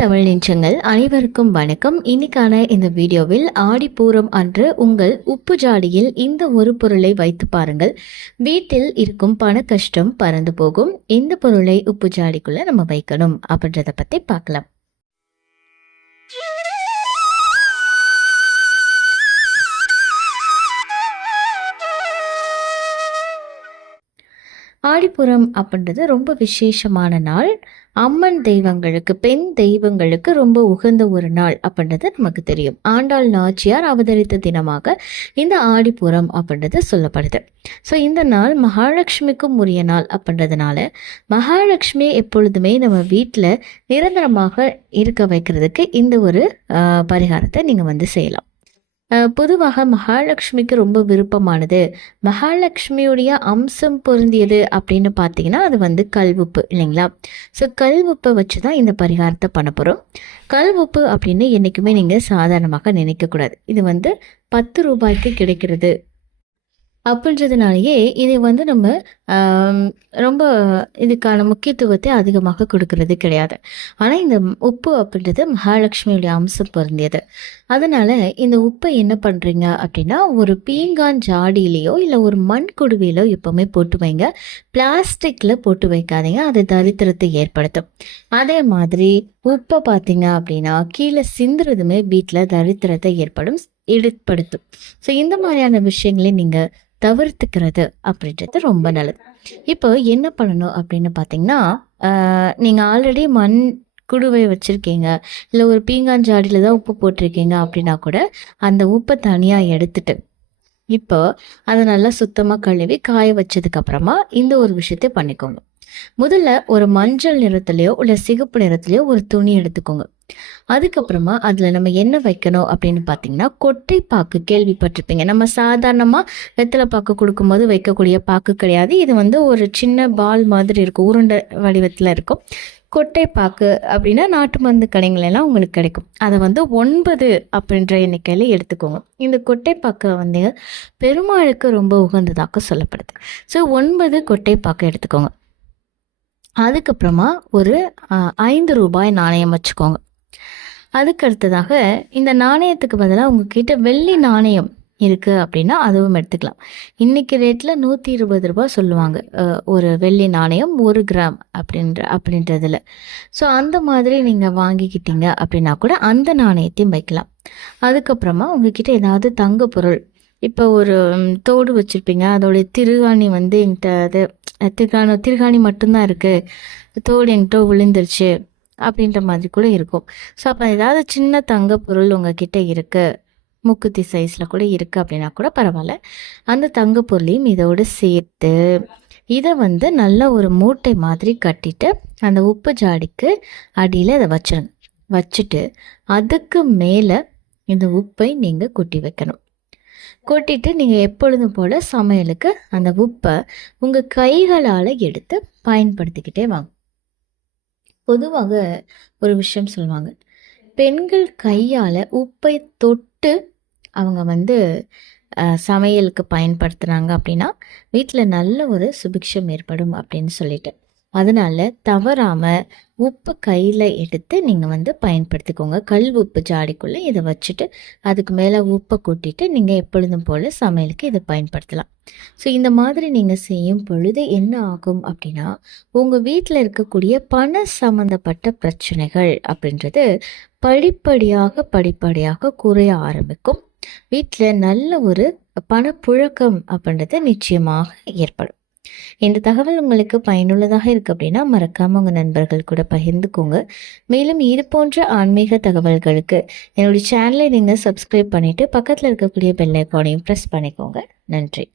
தமிழ் நெஞ்சங்கள் அனைவருக்கும் வணக்கம். இன்னைக்கான இந்த வீடியோவில் ஆடிப்பூரம் அன்று உங்கள் உப்பு ஜாடியில் இந்த ஒரு பொருளை வைத்து பாருங்கள். வீட்டில் இருக்கும் பண கஷ்டம் பறந்து போகும். இந்த பொருளை உப்பு ஜாடிக்குள்ள நம்ம வைக்கணும் அப்படின்றத பத்தி பார்க்கலாம். ஆடிப்புறம் அப்படின்றது ரொம்ப விசேஷமான நாள். அம்மன் தெய்வங்களுக்கு, பெண் தெய்வங்களுக்கு ரொம்ப உகந்த ஒரு நாள் அப்படின்றது நமக்கு தெரியும். ஆண்டாள் நாச்சியார் அவதரித்த தினமாக இந்த ஆடிப்புறம் அப்படின்றது சொல்லப்படுது. ஸோ இந்த நாள் மகாலட்சுமிக்கும் உரிய நாள் அப்படின்றதுனால மகாலட்சுமி எப்பொழுதுமே நம்ம வீட்டில் நிரந்தரமாக இருக்க வைக்கிறதுக்கு இந்த ஒரு பரிகாரத்தை நீங்கள் செய்யலாம். பொதுவாக மகாலட்சுமிக்கு ரொம்ப விருப்பமானது, மகாலட்சுமியுடைய அம்சம் பொருந்தியது அப்படின்னு பார்த்தீங்கன்னா அது கல்வுப்பு இல்லைங்களா? ஸோ கல்வுப்பை வச்சு தான் இந்த பரிகாரத்தை பண்ண போகிறோம். கல்வுப்பு அப்படின்னு என்றைக்குமே நீங்கள் சாதாரணமாக நினைக்கக்கூடாது. இது 10 ரூபாய்க்கு கிடைக்கிறது அப்படின்றதுனாலேயே இதை நம்ம ரொம்ப இதுக்கான முக்கியத்துவத்தை அதிகமாக கொடுக்கறது கிடையாது. ஆனால் இந்த உப்பு அப்படின்றது மகாலட்சுமியுடைய அம்சம் பொருந்தியது. அதனால் இந்த உப்பை என்ன பண்ணுறீங்க அப்படின்னா, ஒரு பீங்கான் ஜாடியிலையோ இல்லை ஒரு மண் குடுவையிலோ எப்போவுமே போட்டு வைங்க. பிளாஸ்டிக்கில் போட்டு வைக்காதீங்க, அது தரித்திரத்தை ஏற்படுத்தும். அதே மாதிரி உப்பை பார்த்தீங்க அப்படின்னா கீழே சிந்துறதுமே வீட்டில் தரித்திரத்தை ஏற்படுத்தும். ஸோ இந்த மாதிரியான விஷயங்களே நீங்கள் தவிர்த்துக்கிறது அப்படின்றது ரொம்ப நல்லது. இப்போ என்ன பண்ணணும் அப்படின்னு பார்த்தீங்கன்னா, நீங்கள் ஆல்ரெடி மண் குடுவை வச்சுருக்கீங்க, இல்லை ஒரு பீங்கான் ஜாடியில் தான் உப்பு போட்டிருக்கீங்க அப்படின்னா கூட அந்த உப்பை தனியாக எடுத்துட்டு இப்போ அதை நல்லா சுத்தமாக கழுவி காய வச்சதுக்கப்புறமா இந்த ஒரு விஷயத்தை பண்ணிக்கோங்க. முதல்ல ஒரு மஞ்சள் நிறத்துலையோ இல்லை சிகப்பு நிறத்துலையோ ஒரு துணி எடுத்துக்கோங்க. அதுக்கப்புறமா அதில் நம்ம என்ன வைக்கணும் அப்படின்னு பார்த்தீங்கன்னா, கொட்டை பாக்கு கேள்விப்பட்டிருப்பீங்க. நம்ம சாதாரணமாக வெத்தலை பாக்கு கொடுக்கும்போது வைக்கக்கூடிய பாக்கு கிடையாது. இது ஒரு சின்ன பால் மாதிரி இருக்கும், உருண்டை வடிவத்தில் இருக்கும். கொட்டை பாக்கு அப்படின்னா நாட்டு மருந்து கடைங்களெல்லாம் உங்களுக்கு கிடைக்கும். அதை 9 அப்படின்ற எண்ணிக்கையில் எடுத்துக்கோங்க. இந்த கொட்டை பாக்கை பெருமாளுக்கு ரொம்ப உகந்ததாக சொல்லப்படுது. ஸோ 9 கொட்டை பாக்கு எடுத்துக்கோங்க. அதுக்கப்புறமா ஒரு 5 ரூபாய் நாணயம் வச்சுக்கோங்க. அதுக்கு அடுத்ததாக இந்த நாணயத்துக்கு பதிலாக உங்ககிட்ட வெள்ளி நாணயம் இருக்குது அப்படின்னா அதுவும் எடுத்துக்கலாம். இன்றைக்கி ரேட்டில் 120 ரூபாய் சொல்லுவாங்க ஒரு வெள்ளி நாணயம் 1 கிராம் அப்படின்றதுல. ஸோ அந்த மாதிரி நீங்கள் வாங்கிக்கிட்டீங்க அப்படின்னா கூட அந்த நாணயத்தையும் வைக்கலாம். அதுக்கப்புறமா உங்ககிட்ட ஏதாவது தங்க பொருள், இப்போ ஒரு தோடு வச்சுருப்பீங்க, அதோடைய திருகாணி என்கிட்ட அது திருகாணி மட்டும்தான் இருக்குது, தோடு என்கிட்ட விழுந்துருச்சு அப்படின்ற மாதிரி கூட இருக்கும். ஸோ அப்போ ஏதாவது சின்ன தங்க பொருள் உங்ககிட்ட இருக்குது, மூக்குத்தி சைஸில் கூட இருக்குது அப்படின்னா கூட பரவாயில்ல. அந்த தங்க பொருளையும் இதோடு சேர்த்து இதை நல்ல ஒரு மூட்டை மாதிரி கட்டிட்டு அந்த உப்பு ஜாடிக்கு அடியில் இதை வச்சுட்டு அதுக்கு மேலே இந்த உப்பை நீங்கள் கொட்டி வைக்கணும். கொட்டிட்டு நீங்கள் எப்பொழுதும் போல் சமையலுக்கு அந்த உப்பை உங்கள் கைகளால் எடுத்து பயன்படுத்திக்கிட்டே வாங்க. பொதுவாக ஒரு விஷயம் சொல்லுவாங்க, பெண்கள் கையால் உப்பை தொட்டு அவங்க சமையலுக்கு பயன்படுத்துகிறாங்க அப்படின்னா வீட்டில் நல்ல ஒரு சுபிக்ஷம் ஏற்படும் அப்படின்னு சொல்லிட்டு, அதனால் தவறாமல் உப்பு கையில் எடுத்து நீங்கள் பயன்படுத்திக்கோங்க. கல் உப்பு ஜாடிக்குள்ளே இதை வச்சுட்டு அதுக்கு மேலே உப்பை கொட்டிட்டு நீங்கள் எப்பொழுதும் போல் சமையலுக்கு இதை பயன்படுத்தலாம். ஸோ இந்த மாதிரி நீங்கள் செய்யும் பொழுது என்ன ஆகும் அப்படின்னா, உங்கள் வீட்டில் இருக்கக்கூடிய பண சம்மந்தப்பட்ட பிரச்சனைகள் அப்படின்றது படிப்படியாக குறைய ஆரம்பிக்கும். வீட்டில் நல்ல ஒரு பணப்புழக்கம் அப்படின்றது நிச்சயமாக ஏற்படும். இந்த தகவல் உங்களுக்கு பயனுள்ளதாக இருக்குது அப்படின்னா மறக்காமல் உங்கள் நண்பர்கள் கூட பகிர்ந்துக்கோங்க. மேலும் இது போன்ற ஆன்மீக தகவல்களுக்கு என்னுடைய சேனலை நீங்கள் சப்ஸ்கிரைப் பண்ணிவிட்டு பக்கத்தில் இருக்கக்கூடிய பெல் ஐக்கானையும் ப்ரெஸ் பண்ணிக்கோங்க. நன்றி.